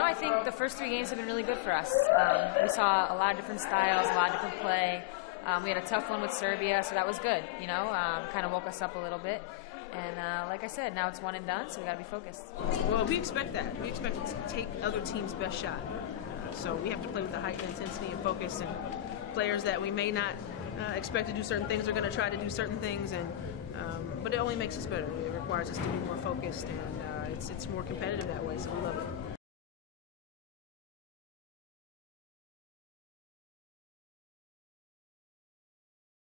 I think the first 3 games have been really good for us. We saw a lot of different styles, a lot of different play. We had a tough one with Serbia, so that was good. Kind of woke us up a little bit. And like I said, now it's one and done, so we got to be focused. Well, we expect that. We expect to take other teams' best shot. So we have to play with the heightened intensity and focus, and players that we may not expect to do certain things are going to try to do certain things, and but it only makes us better. It requires us to be more focused, and it's more competitive that way, so we love it.